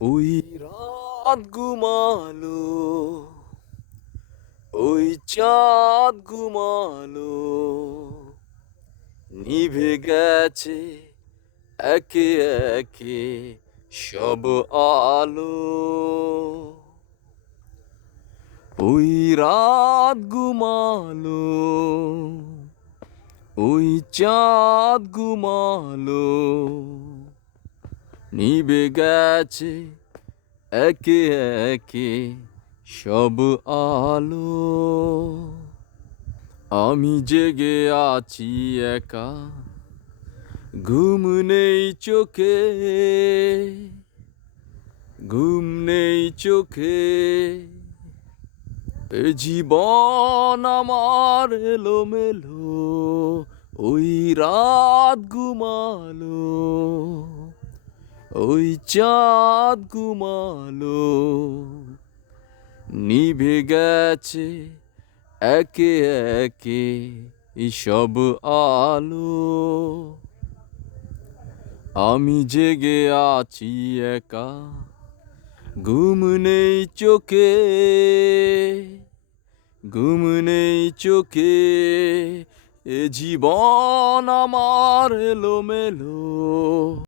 ওই রাত ঘুমালো, ওই চাঁদ ঘুমালো, নিভে গেছে একে একে সব আলো। ওই রাত ঘুমালো, ওই চাঁদ ঘুমালো, নিভে গেছে একে একে সব আলো। আমি জেগে আছি একা, ঘুম নেই চোখে, ঘুম নেই চোখে। এ জীবন আমার এলোমেলো, ওই রাত ঘুমালো, ওই চাঁদ ঘুমালো, নিভে গেছে একে একে সব আলো। আমি জেগে আছি একা, ঘুম নেই চোখে, ঘুম নেই চোখে। এ জীবন আমার এলোমেলো।